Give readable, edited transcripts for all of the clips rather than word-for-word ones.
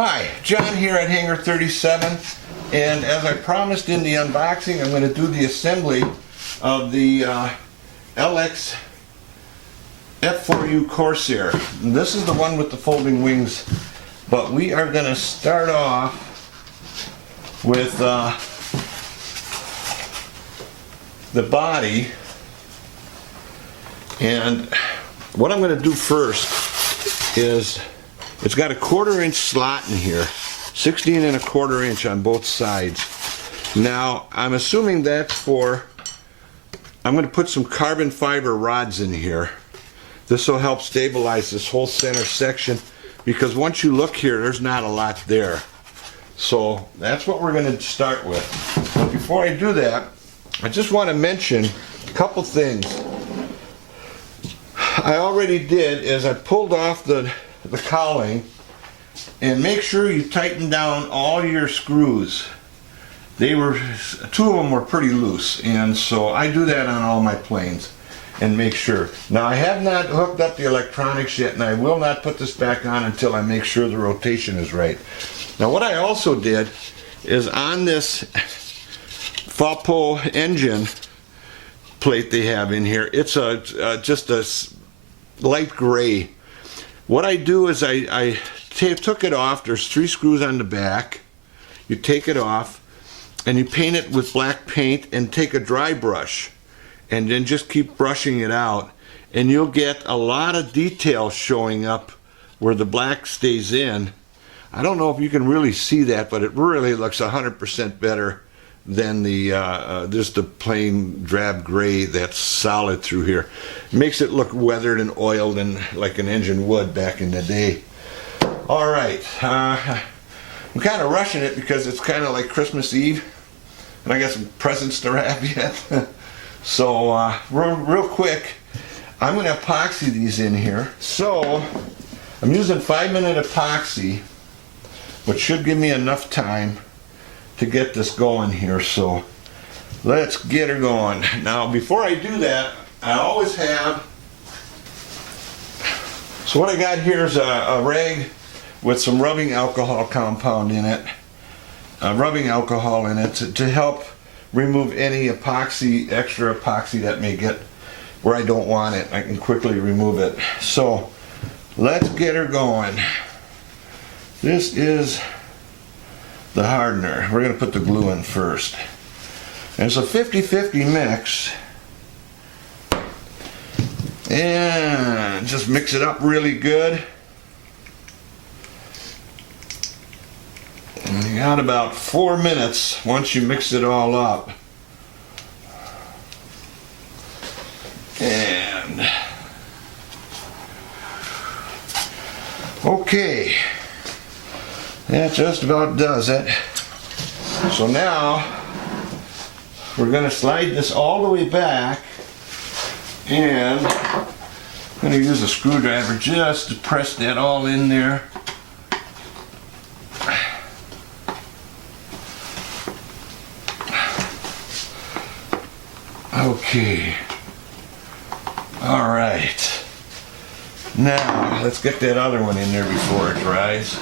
Hi, John here at Hangar 37, and as I promised in the unboxing, I'm going to do the assembly of the LX F4U Corsair. And this is the one with the folding wings, but we are going to start off with the body. And what I'm going to do first is, it's got a 1/4 inch slot in here, 16 1/4 inch on both sides. Now, I'm assuming that's for, I'm going to put some carbon fiber rods in here. This will help stabilize this whole center section, because once you look here, there's not a lot there. So that's what we're going to start with. But before I do that, I just want to mention a couple things. I already did is I pulled off the cowling, and make sure you tighten down all your screws. They were, 2 of them were pretty loose, and so I do that on all my planes and make sure. Now, I have not hooked up the electronics yet, and I will not put this back on until I make sure the rotation is right. Now, what I also did is on this FAPO engine plate they have in here, it's just a light gray. What I do is I took it off. There's 3 screws on the back. You take it off and you paint it with black paint and take a dry brush and then just keep brushing it out, and you'll get a lot of detail showing up where the black stays in. I don't know if you can really see that, but it really looks 100% better than the just the plain drab gray that's solid through here. It makes it look weathered and oiled and like an engine would back in the day. All right, I'm kind of rushing it because it's kind of like Christmas Eve, and I got some presents to wrap yet. So real quick, I'm going to epoxy these in here. So I'm using 5-minute epoxy, which should give me enough time to get this going here. So let's get her going. Now, before I do that, I always have, so what I got here is a rag with some rubbing alcohol compound in it, rubbing alcohol in it to help remove any epoxy, extra epoxy that may get where I don't want it. I can quickly remove it. So let's get her going. This is the hardener. We're going to put the glue in first. And it's a 50-50 mix. And just mix it up really good. And you got about 4 minutes once you mix it all up. And okay. That just about does it. So now we're going to slide this all the way back, and I'm going to use a screwdriver just to press that all in there. Okay. All right. Now let's get that other one in there before it dries.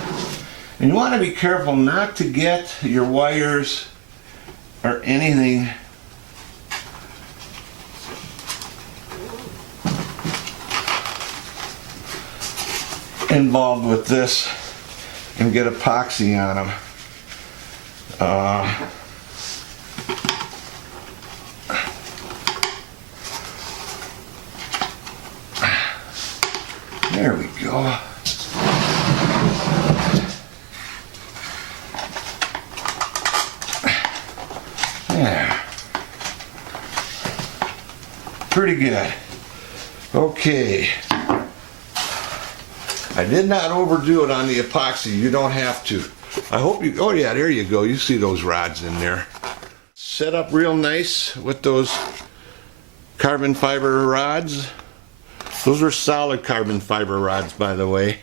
And you want to be careful not to get your wires or anything involved with this and get epoxy on them. There we go. Yeah. Pretty good. Okay. I did not overdo it on the epoxy. You don't have to. I hope you, oh yeah, there you go. You see those rods in there. Set up real nice with those carbon fiber rods. Those are solid carbon fiber rods, by the way.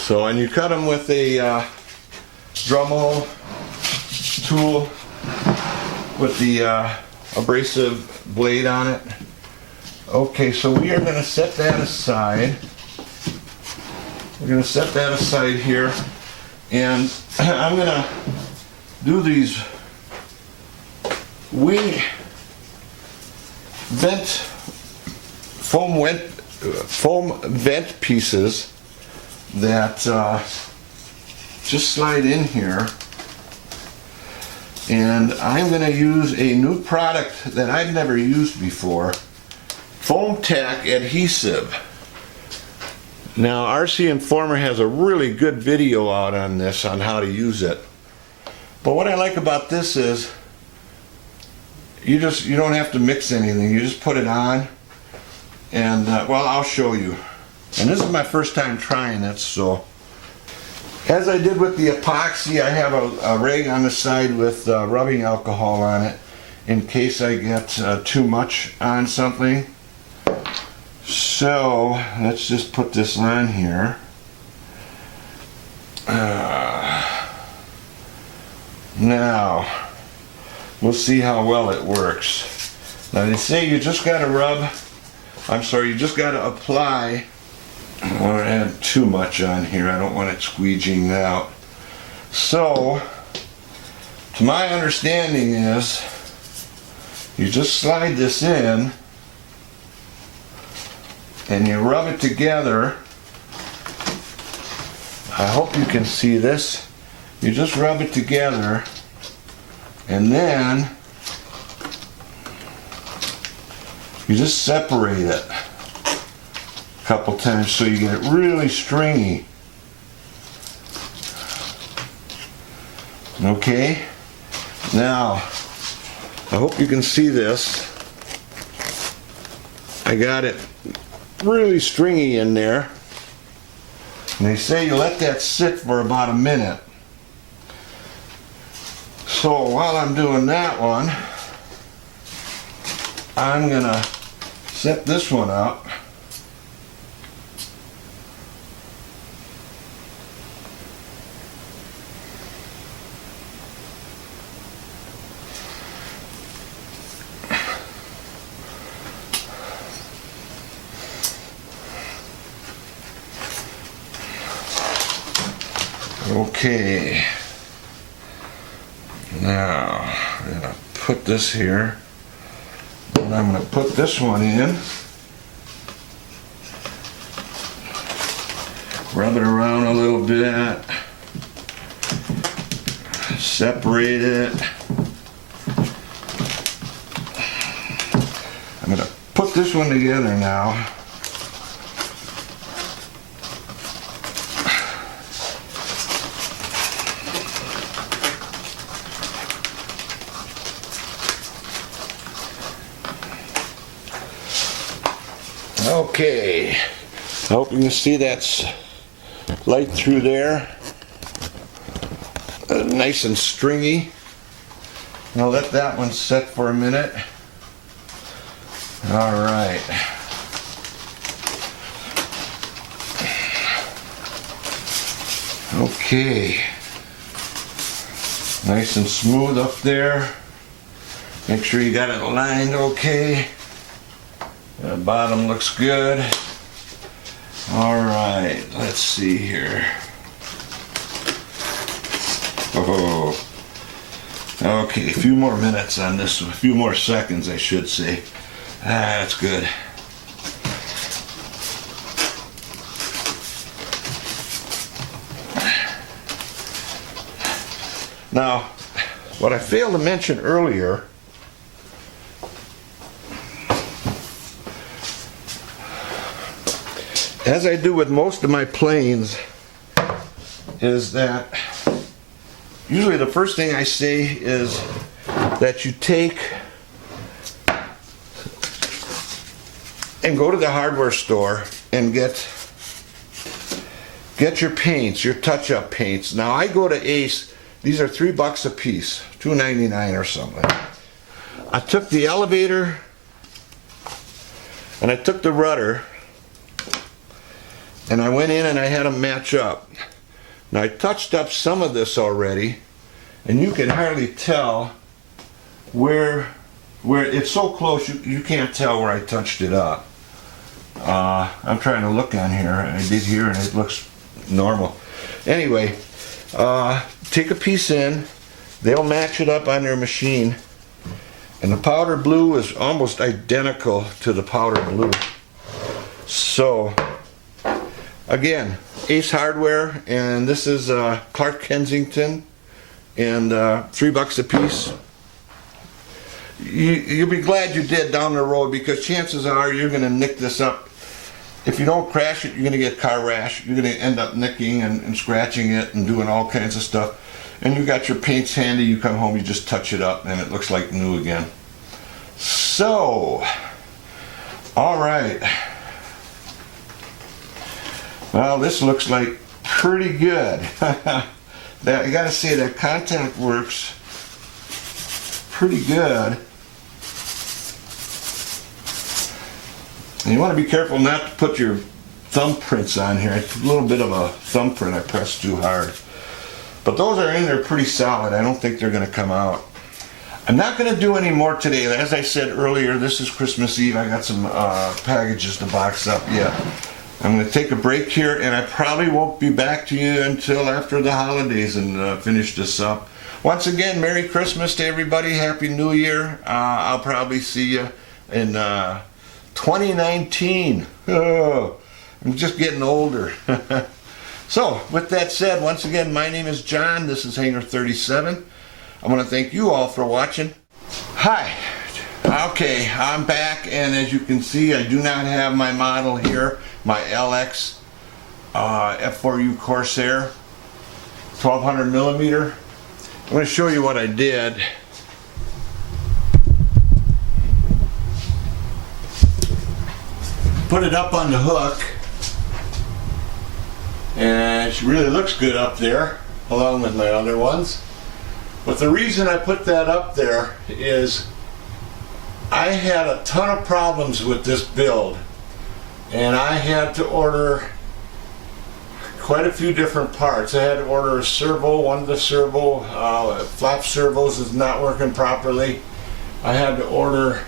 So, and you cut them with a Dremel tool with the abrasive blade on it. Okay, so we are going to set that aside. We're going to set that aside here, and I'm going to do these wing foam vent pieces that just slide in here. And I'm going to use a new product that I've never used before, Foam Tack Adhesive. Now, RC Informer has a really good video out on this, on how to use it. But what I like about this is you don't have to mix anything. You just put it on, and well, I'll show you. And this is my first time trying it, so. As I did with the epoxy, I have a rag on the side with rubbing alcohol on it in case I get too much on something. So let's just put this on here. Now we'll see how well it works. Now they say you just got to you just got to apply. I don't want to add too much on here. I don't want it squeegeeing out. So, to my understanding is, you just slide this in and you rub it together. I hope you can see this. You just rub it together, and then you just separate it couple times so you get it really stringy. Okay, now I hope you can see this. I got it really stringy in there, and they say you let that sit for about a minute. So while I'm doing that one, I'm gonna set this one up. Okay, now I'm going to put this here, and I'm going to put this one in, rub it around a little bit, separate it. I'm going to put this one together now. Okay, I hope you can see that's light through there, nice and stringy. I'll let that one set for a minute. All right. Okay, nice and smooth up there. Make sure you got it aligned okay. The bottom looks good. All right, let's see here. Oh, okay, a few more minutes on this, a few more seconds I should say. That's good. Now, what I failed to mention earlier, as I do with most of my planes, is that usually the first thing I say is that you take and go to the hardware store and get your paints, your touch-up paints. Now I go to Ace, these are $3 a piece, $2.99 or something. I took the elevator and I took the rudder, and I went in and I had them match up. Now I touched up some of this already, and you can hardly tell where it's so close you can't tell where I touched it up. I'm trying to look on here. I did here, and it looks normal. Anyway, take a piece in. They'll match it up on their machine. And the powder blue is almost identical to the powder blue. So, again, Ace Hardware, and this is Clark Kensington, and $3 a piece. You'll be glad you did down the road, because chances are you're going to nick this up. If you don't crash it, you're going to get car rash. You're going to end up nicking and scratching it and doing all kinds of stuff. And you got your paints handy, you come home, you just touch it up, and it looks like new again. So, all right. Well, this looks like pretty good. I gotta say, that contact works pretty good. And you want to be careful not to put your thumbprints on here. It's a little bit of a thumbprint I pressed too hard. But those are in there pretty solid. I don't think they're going to come out. I'm not going to do any more today. As I said earlier, this is Christmas Eve. I got some packages to box up yet. I'm going to take a break here, and I probably won't be back to you until after the holidays and finish this up. Once again, Merry Christmas to everybody. Happy New Year. I'll probably see you in 2019. Oh, I'm just getting older. So, with that said, once again, my name is John. This is Hangar 37. I want to thank you all for watching. Hi. Okay, I'm back, and as you can see, I do not have my model here, my LX F4U Corsair 1200 millimeter. I'm going to show you what I did. Put it up on the hook, and it really looks good up there along with my other ones. But the reason I put that up there is I had a ton of problems with this build, and I had to order quite a few different parts. I had to order a servo. One of the servo flap servos is not working properly. I had to order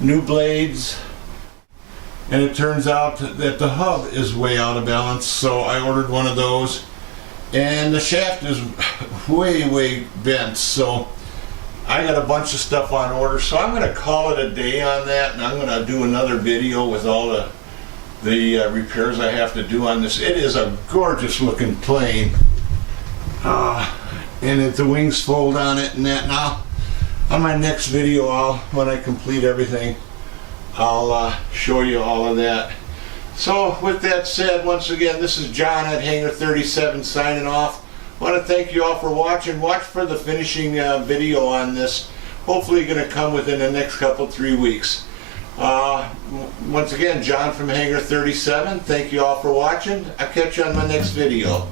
new blades, and it turns out that the hub is way out of balance, so I ordered one of those, and the shaft is way bent, so I got a bunch of stuff on order. So I'm going to call it a day on that, and I'm going to do another video with all the repairs I have to do on this. It is a gorgeous looking plane, and the wings fold on it and that. Now on my next video, when I complete everything, I'll show you all of that. So with that said, once again, this is John at Hangar 37 signing off. I want to thank you all for watching. Watch for the finishing video on this. Hopefully going to come within the next 3 weeks. Once again, John from Hangar 37. Thank you all for watching. I'll catch you on my next video.